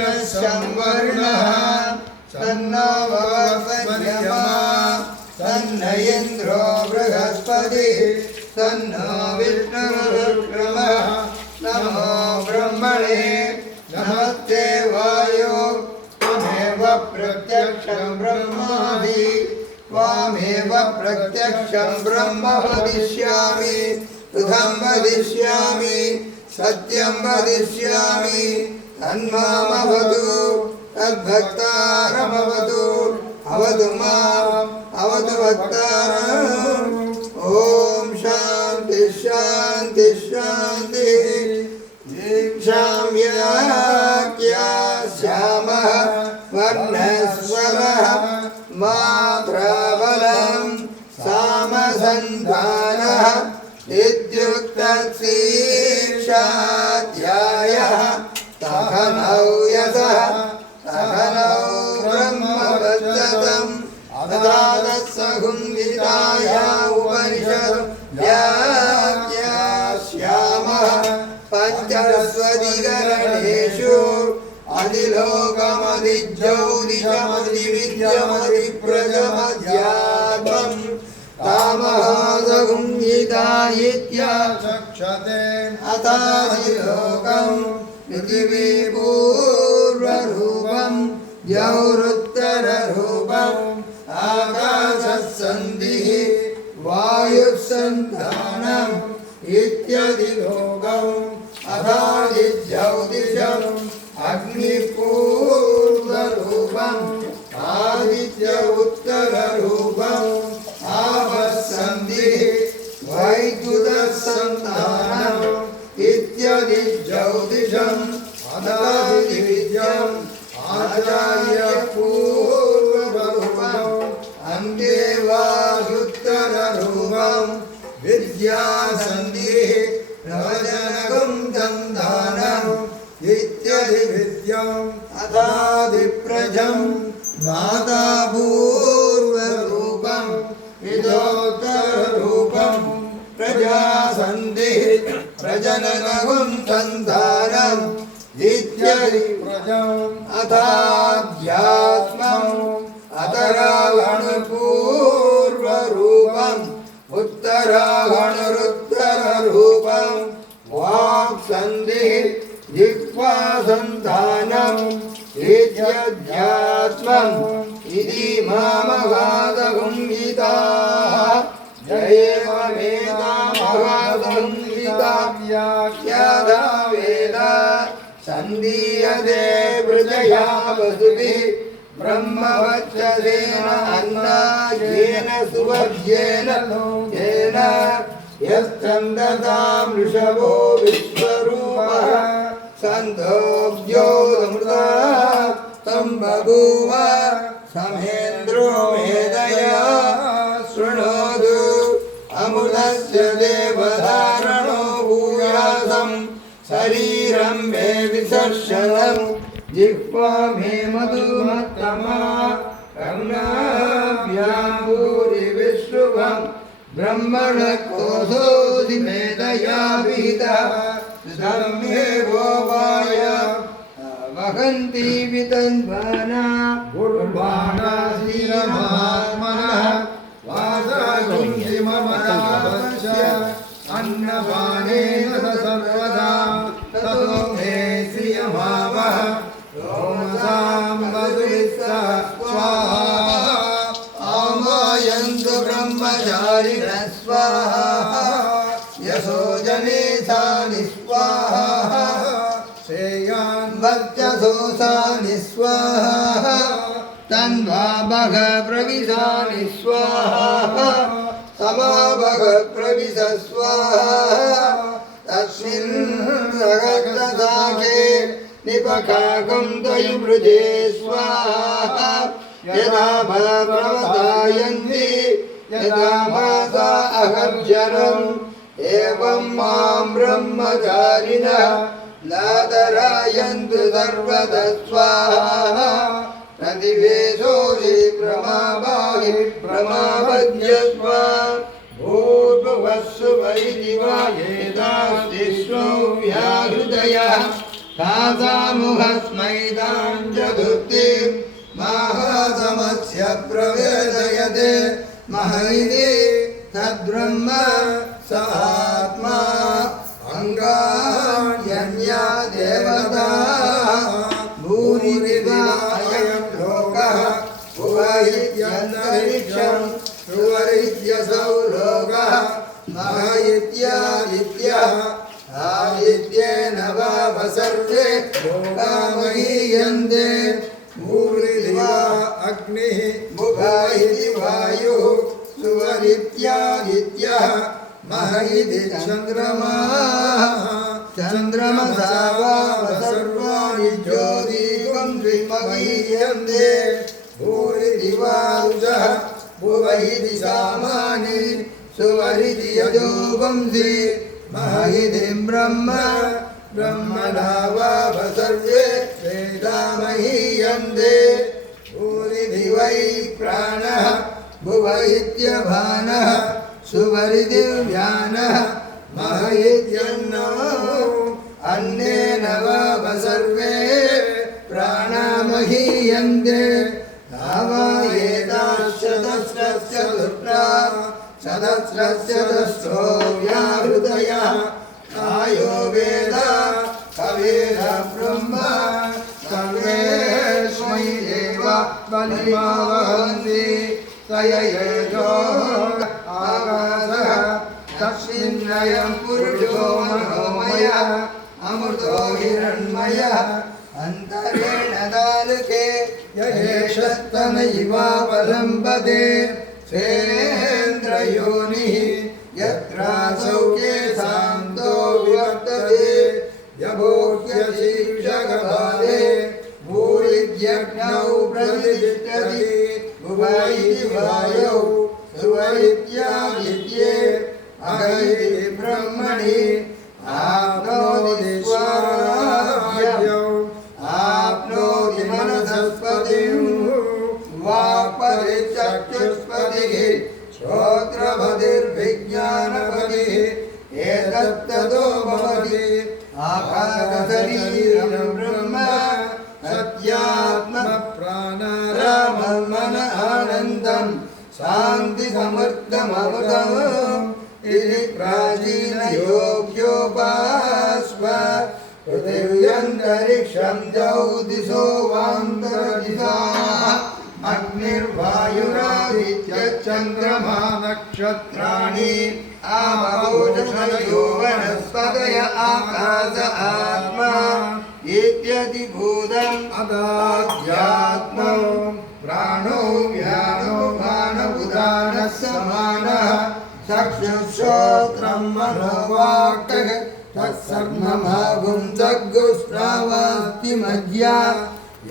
मित्रसंवर्णः तन्नो भवत्वन्यमा तन्न इन्द्रो बृहस्पतिः तन्नो विष्णुरुक्रमः नमो ब्रह्मणे नमस्ते वायो त्वमेव प्रत्यक्षं ब्रह्मादि त्वामेव प्रत्यक्षं ब्रह्म वदिष्यामि सुधं वदिष्यामि सत्यं वदिष्यामि तन्मामवतु तद्भक्तारमवतु अवतु माम् अवतु भक्तारम्। ॐ शान्ति शान्ति शान्तिः। दीक्षां व्याख्यास्यामः वर्णस्वरः मात्राबलं सामसन्धानः इत्युक्तशीर्षाध्यायः सहनौ यशः सहनौ ब्रह्मवत्सतं अदादत्सहुन्विताया उपनिषद् व्याख्यास्यामः पञ्चस्वधिकरणेषु अधिलोकमधिज्योतिषमधिविद्यमधिप्रजमध्यात्मम् तामहासंहिता इत्याचक्षते अथाधिलोकम् पृथिवीपूर्वरूपम् द्यौरुत्तररूपम् आकाशस्सन्धिः वायुस्सन्धानम् इत्यधिलोकम् अथादिज्योतिषम् अग्निपूर्वरूपम् आदित्य उत्तररूपम् आपस्सन्धिः वैद्युतसन्धानम् इत्यधिज्योतिषम् अथादिविद्यम् आचार्यपूर्वरूपम् अन्तेवायुत्तररूपम् विद्यासन्धिः प्रवचनकं सन्धानम् इत्यधिविद्यम् अथादिप्रजम् मातापूर्वरूपम् विदोत्तररूपम् प्रजासन्धिः प्रजनकं सन्धानम् इत्यधिप्रजम् अथाध्यात्मम् अतरागणपूर्वरूपम् उत्तरागणरुत्तररूपम् वाक्सन्धिः जिह्वासन्धानम् इत्यध्यात्मम् इति मामगादगुंहिताः जयेवमेतामगादगुंहिताव्याख्याता वेद सन्दीयते प्रजया वसुभिः ब्रह्मवक्षसेन अन्नायेन सुवर्येण लोकेन यश्चन्दतां वृषभो विश्वरूपः सन्दोऽव्योऽमृता तं बभूव समेन्द्रो मेधया शृणोतु अमृतस्य देवधारणो भूयासं शरीरं मे विसर्जनं जिह्वा मे मधुमत्तमा कर्णाभ्यां भूरि विश्रुवं ब्रह्मणकोशोऽसि मेधया विहितः धर्मे गोपाय वहन्ति वितन्वाना गुरुर्वाणा श्रीरमात्मनः वासागुंसि मम तापस्य अन्नपानेन सर्वदा ततो मे श्रियमावः रोमसां मधुरिः स्वाहा आमायन्तु ब्रह्मचारिणः स्वाहा यशो जनेशानि स्वाहा श्रेयान् वर्चसोऽसानि स्वाहा तन्वाभग प्रविशानि स्वाहा समाभग प्रविश स्वाहा तस्मिन् सहस्रशाखे निपखाकं द्वयुमृजे स्वाहा यदा प्रवतायन्ति यदा भासा अहर्जनम् एवं मां ब्रह्मचारिणः नादरायन्तु सर्वदा स्वाहा प्रतिवेशोऽसि प्रमाभाहि प्रमापद्यस्व भूर्भुवस्सुव इति वा एतास्ति स्वव्याहृदयः तासामुहस्मैतां चतुर्थी महासमस्य प्रवेदयते महैति तद्ब्रह्म स आत्मा अङ्गान्यन्या देवता भूरिरिवा अयं लोकः भुवैत्यन्तरिक्षं सुवरित्यसौ लोकः महैत्यादित्यः आदित्येन वाव सर्वे लोका महीयन्ते भूरिरिवा अग्निः भुव इति वायुः सुवरित्यादित्यः मह इति चन्द्रमाः चन्द्रमसा वाव सर्वाणि ज्योतिषं द्विमहीयन्ते भूरिरिवा उषः भुव इति सामानि सुवरिति यजोवंसि मह इति ब्रह्म ब्रह्मणा वाव सर्वे वेदामहीयन्ते भूरिधि वै प्राणः भुव इत्यभानः सुवरिति व्यानः मह इत्यन्नो अन्नेन वाव सर्वे प्राणामहीयन्ते सहस्रस्य व्याहृतयः आयो वेद कवेद ब्रह्म सर्वेस्मै देव बलिमावहन्ति तययेजो आकाशः तस्मिन्नयं पुरुषो मनोमयः अमृतो हिरण्मयः अन्तरेण दालके यशस्तनयिवावलम्बते सेन्द्रयोनिः यत्रासौ केशान्तो विवर्तते यभोक्यशीर्षकपाले भूरिद्यग्नौ प्रतिष्ठति भुव इति वायौ सुवरित्यादित्ये अह इति ब्रह्मणि आप्नोति स्वाद्यौ आप्नोति मनसस्पतिं वाक्पतिश्चक्षुष्पतिः श्रोत्रपतिर्विज्ञानपतिः एतत्ततो भवति आकाशशरीरं ब्रह्म सत्यात्म प्राणाराममन आनन्दं शान्तिसमर्थममृतम् इति प्राचीनयोग्योपास्व पृथिव्यन्तरिक्षं ज्योतिषो वान्तरदिशाः अग्निर्वायुरादित्यश्चन्द्रमा नक्षत्राणि आवोषयो वनस्पतय आकाश आत्मा इत्यधिभूतम् अगाध्यात्मा प्राणो व्यानो मानवुदानः समानः चक्षुश्रोत्रं मनोवाक् तत्सर्वमागुं जग्गुस्रावास्ति मज्जा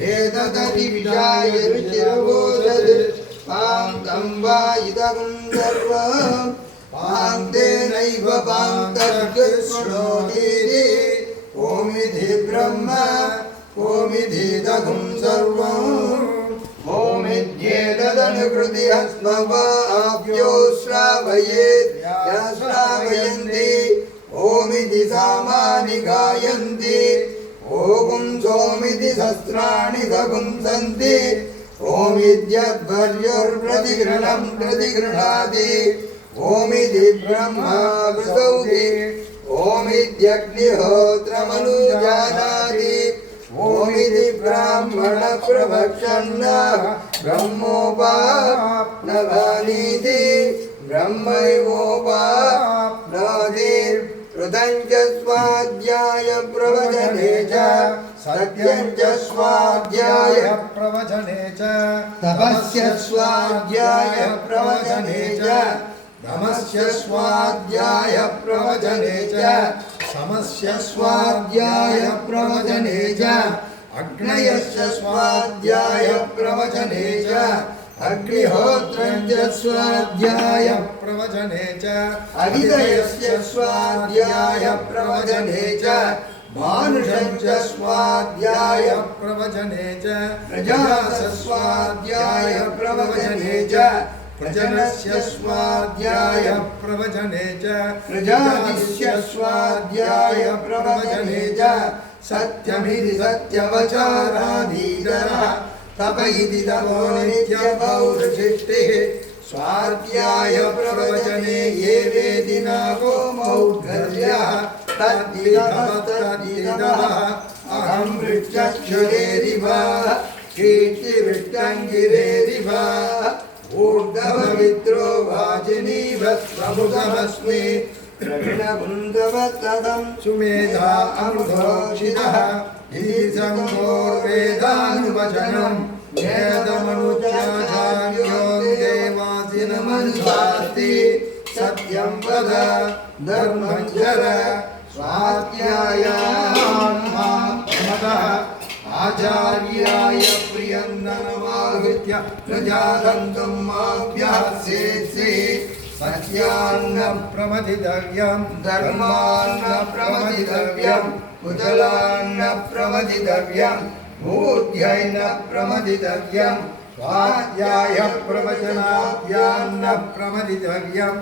एतदधिविषाय रुचिरवोचत् पान्तं वा इदं सर्वं पान्तेनैव पान्तर्गश्रोतीति ओमिति ब्रह्म ओमितीदं सर्वम् ओमित्येतदनुकृति अस्मवाभ्यो श्रावयेत् श्रावयन्ति ओमिति सामानि गायन्ति ओगुं सोमिति सहस्राणि सपुंसन्ति ओमित्यध्वर्योर्प्रतिगृह्णं प्रतिगृह्णाति ओमिति ब्रह्मा वृतौति ओमित्यग्निहोत्रमनुजानाति ओमिति ब्राह्मण प्रवक्षन्न ब्रह्मोपाप्नवानीति ब्रह्मैवोपाप्नोति कृतं च स्वाध्याय प्रवचने च सत्यं च स्वाध्याय प्रवचने च तपस्य स्वाध्याय प्रवचने च धमस्य स्वाध्याय प्रवचने च समस्य स्वाध्याय प्रवचने च अग्नयस्य स्वाध्याय प्रवचने च अग्निहोत्रं च स्वाध्याय प्रवचने च अविदयस्य स्वाध्याय प्रवचने च मानुषं च स्वाध्याय प्रवचने च प्रजास्य स्वाध्याय प्रवचने च प्रजनस्य स्वाध्याय प्रवचने च प्रजातिस्य स्वाध्याय प्रवचने च सत्यमिति सत्यवचाराधीतरः तप इति तपो नित्यपौरुषिष्टिः स्वाध्याय प्रवचने ये वेदिनाको मौद्गल्यः तद्विदः अहं वृक्षक्षुरेरिव कीर्तिवृष्टङ्गिरेरिव ऊर्ध्वपवित्रो वाजिनीवस्वभुतमस्मि प्रवीणबुन्धवत्तदं सुमेधा अमृतोषितः इति सम्भोर्वेदानुवचनम् वेदमनुचाचार्यो देवासिनमनुशास्ति सत्यं वद धर्मं चर स्वाध्यायान्मतः आचार्याय प्रियन्दनमाहृत्य प्रजातन्तं माभ्यासेत्सि सत्यान्न प्रमथितव्यं धर्मान्न प्रमथितव्यं कुशलान्न प्रमथितव्यं मूर्ध्यैन प्रमथितव्यं स्वाध्याय प्रवचनाभ्यान्न प्रमथितव्यं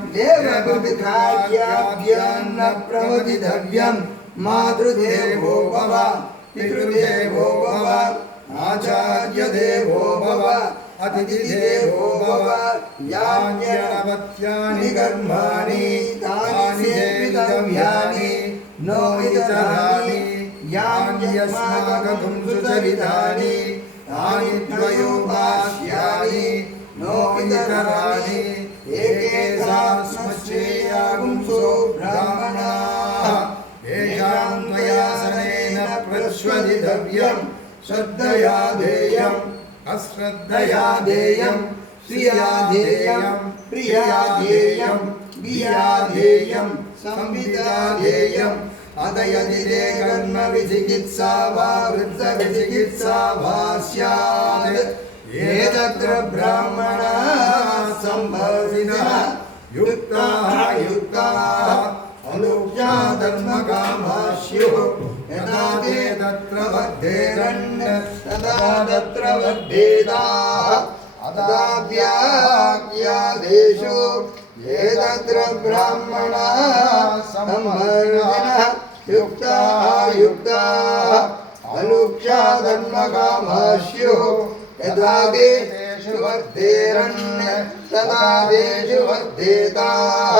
देवविद्याभ्यान्न प्रमथितव्यं मातृदेवो भव पितृदेवो भव आचार्यदेवो भव अतिथिदेवो भव यान्यनवत्यानि कर्माणि तानि सेवितव्यानि नो इतराणि यान्यस्माकं सुचरितानि तानि द्वयोपास्यानि नो इतराणि एकेषास्मश्रेयागुंसो ब्राह्मणाः येषां त्वयासनेन प्रश्वदितव्यं श्रद्धया देयम् अश्रद्धया देयं श्रिया देयं प्रिया देयं विया देयं संविदा देयम् अदयदिरे कर्म विचिकित्सा वा वृद्धविचिकित्सा वा स्यात् ये तत्र ब्राह्मणाः सम्भविनः युक्ताः अनुज्ञा धर्मकामाः स्युः यदा ते तत्र वर्धेरन् तदा तत्र वर्धेताः अदाव्याख्यादेषु ये तत्र ब्राह्मणाः सम्भविनः युक्ताः अनुज्ञा धर्मकामाः स्युः यदा ते तेषु वर्धेरन् तदा तेषु वर्धेताः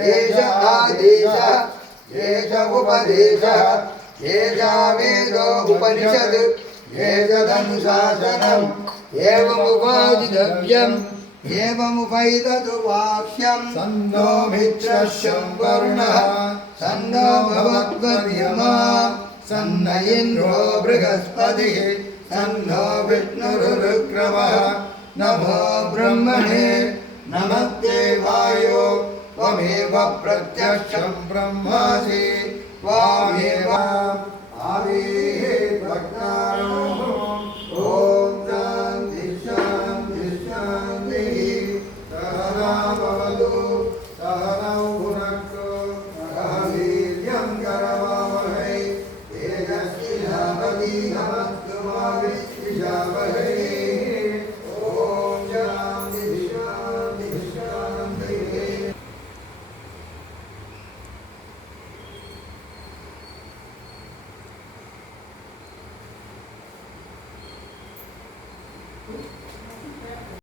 एष आदेशः एष उपदेशः एषा वेदो उपनिषद् एतदनुशासनम् एवमुपादितव्यम् एवमुपैततु वाक्यं सन्नो मित्रश्यं वरुणः सन्नो भवद्वर्यमा सन्न इन्द्रो बृहस्पतिः सन्नो विष्णुरुक्रमः नमो ब्रह्मणे नमस्ते वायो त्वमेव प्रत्यक्षं ब्रह्मासि वामे